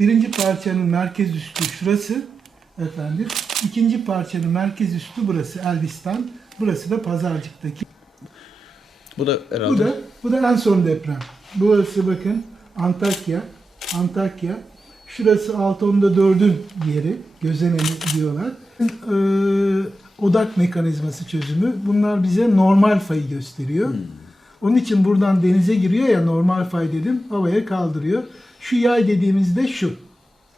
Birinci parçanın merkez üstü şurası efendim. İkinci parçanın merkez üstü burası Elbistan. Burası da Pazarcık'taki. Bu da herhalde. Bu da bu da en son deprem. Burası bakın Antakya. Antakya. Şurası 6.4'ün yeri. Gözeneni diyorlar. Ee, odak mekanizması çözümü. Bunlar bize normal fayı gösteriyor. Onun için buradan denize giriyor ya normal fay dedim. Havaya kaldırıyor. Şu yay dediğimizde şu.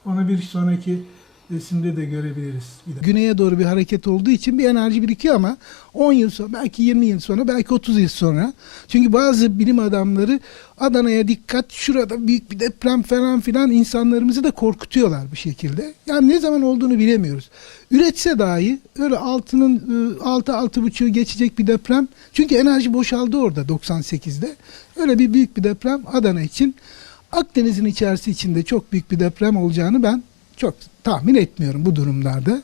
Onu bir sonraki resimde de görebiliriz. Bir de. Güneye doğru bir hareket olduğu için bir enerji birikiyor ama 10 yıl sonra, belki 20 yıl sonra, belki 30 yıl sonra. Çünkü bazı bilim adamları Adana'ya dikkat, şurada büyük bir deprem falan filan insanlarımızı da korkutuyorlar bu şekilde. Yani ne zaman olduğunu bilemiyoruz. Üretse dahi öyle altının 6-6,5'u geçecek bir deprem. Çünkü enerji boşaldı orada 98'de. Öyle bir büyük bir deprem Adana için Akdeniz'in içerisi içinde çok büyük bir deprem olacağını ben çok tahmin etmiyorum bu durumlarda.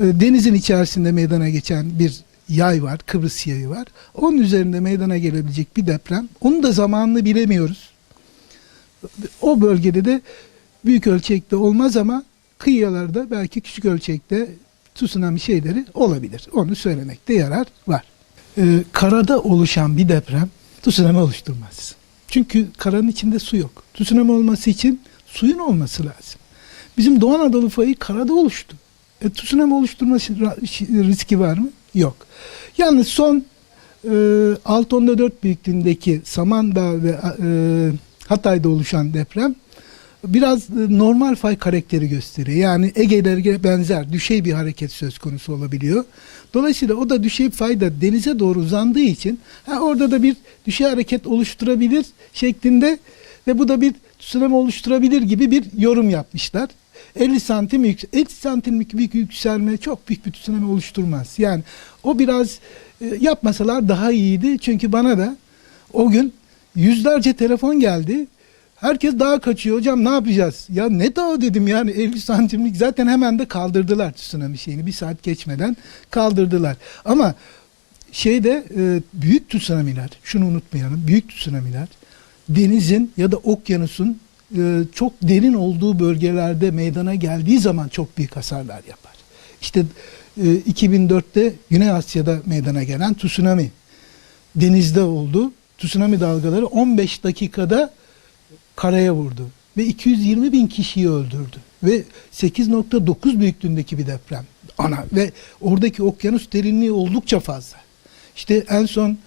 Ee, Denizin içerisinde meydana geçen bir yay var, Kıbrıs yayı var. Onun üzerinde meydana gelebilecek bir deprem. Onun da zamanını bilemiyoruz. O bölgede de büyük ölçekte olmaz ama kıyılarda belki küçük ölçekte tsunami şeyleri olabilir. Onu söylemekte yarar var. Ee, karada oluşan bir deprem tsunami oluşturmaz. Çünkü karanın içinde su yok. Tsunami olması için suyun olması lazım. Bizim Doğu Anadolu fayı karada oluştu. E, tsunami oluşturma riski var mı? Yok. Yalnız son e, 6.4 büyüklüğündeki Samandağ ve e, Hatay'da oluşan deprem biraz normal fay karakteri gösteriyor. Yani Ege'lere benzer düşey bir hareket söz konusu olabiliyor. Dolayısıyla o da düşey fay da denize doğru uzandığı için ha, orada da bir düşey hareket oluşturabilir şeklinde ve bu da bir tsunami oluşturabilir gibi bir yorum yapmışlar. 50 santim yük 50 santimlik büyük yükselme çok büyük bir tsunami oluşturmaz. Yani o biraz e, yapmasalar daha iyiydi. Çünkü bana da o gün yüzlerce telefon geldi. Herkes dağa kaçıyor. Hocam ne yapacağız? Ya ne dağı dedim yani 50 santimlik zaten hemen de kaldırdılar tsunami şeyini. Bir saat geçmeden kaldırdılar. Ama şeyde e, büyük tsunamiler, şunu unutmayalım. Büyük tsunamiler denizin ya da okyanusun e, çok derin olduğu bölgelerde meydana geldiği zaman çok büyük hasarlar yapar. İşte e, 2004'te Güney Asya'da meydana gelen tsunami denizde oldu. Tsunami dalgaları 15 dakikada karaya vurdu ve 220 bin kişiyi öldürdü ve 8.9 büyüklüğündeki bir deprem ana ve oradaki okyanus derinliği oldukça fazla. İşte en son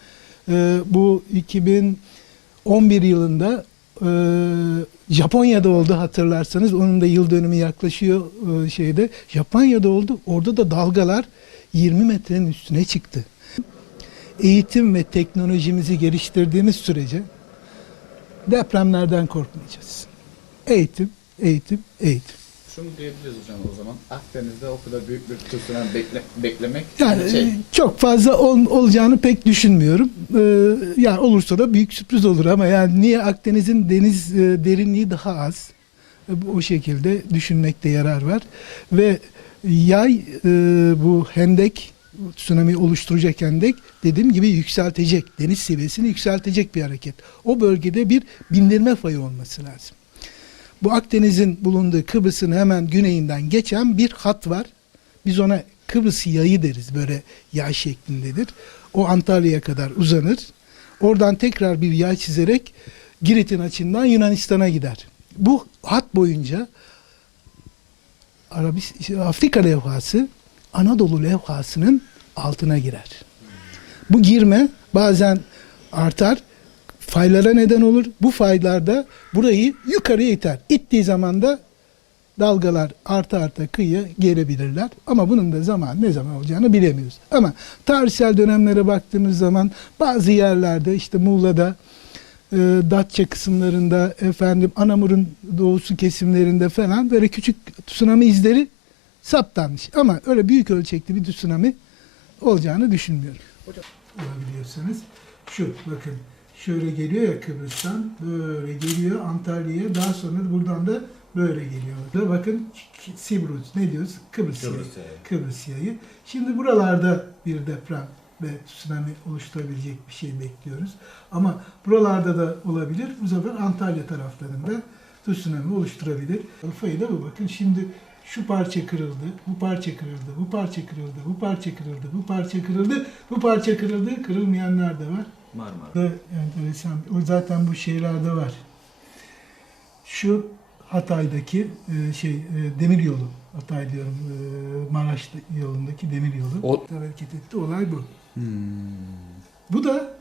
e, bu 2011 yılında e, Japonya'da oldu hatırlarsanız onun da yıl dönümü yaklaşıyor e, şeyde Japonya'da oldu orada da dalgalar 20 metrenin üstüne çıktı. Eğitim ve teknolojimizi geliştirdiğimiz sürece depremlerden korkmayacağız. Eğitim, eğitim, eğitim. Şunu diyebiliriz hocam o zaman. Akdeniz'de o kadar büyük bir tsunami bekle, beklemek Yani şey. e, çok fazla ol- olacağını pek düşünmüyorum. Ee, yani olursa da büyük sürpriz olur ama yani niye Akdeniz'in deniz e, derinliği daha az? E, o şekilde düşünmekte yarar var. Ve yay e, bu hendek tsunami oluşturacak hendek dediğim gibi yükseltecek. Deniz seviyesini yükseltecek bir hareket. O bölgede bir bindirme fayı olması lazım. Bu Akdeniz'in bulunduğu Kıbrıs'ın hemen güneyinden geçen bir hat var. Biz ona Kıbrıs yayı deriz. Böyle yay şeklindedir. O Antalya'ya kadar uzanır. Oradan tekrar bir yay çizerek Girit'in açından Yunanistan'a gider. Bu hat boyunca Arabis Afrika levhası Anadolu levhasının altına girer. Bu girme bazen artar, faylara neden olur. Bu faylarda burayı yukarıya iter. İttiği zaman da dalgalar arta arta kıyıya gelebilirler. Ama bunun da zaman ne zaman olacağını bilemiyoruz. Ama tarihsel dönemlere baktığımız zaman bazı yerlerde işte Muğla'da, e, Datça kısımlarında, efendim Anamur'un doğusu kesimlerinde falan böyle küçük tsunami izleri saptanmış. Ama öyle büyük ölçekli bir tsunami olacağını düşünmüyorum. Hocam. Olabiliyorsanız şu bakın şöyle geliyor ya Kıbrıs'tan böyle geliyor Antalya'ya daha sonra buradan da böyle geliyor. Da bakın Sibrut ne diyoruz? Kıbrıs, Kıbrıs yayı. Kıbrıs yayı. Şimdi buralarda bir deprem ve tsunami oluşturabilecek bir şey bekliyoruz. Ama buralarda da olabilir. Bu sefer Antalya taraflarında tsunami oluşturabilir. Fayı da bu. Bakın şimdi şu parça kırıldı, bu parça kırıldı, bu parça kırıldı, bu parça kırıldı, bu parça kırıldı, bu parça kırıldı. Kırılmayanlar da var. Marmara. Da enteresan. O zaten bu şeylerde var. Şu Hatay'daki e, şey e, demir yolu. Hatay diyorum. E, Maraş yolundaki demir yolu. O- hareket etti. Olay bu. Hmm. Bu da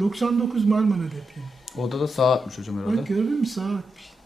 99 Marmara depremi. Orada da sağ atmış hocam herhalde. Bak gördün mü atmış.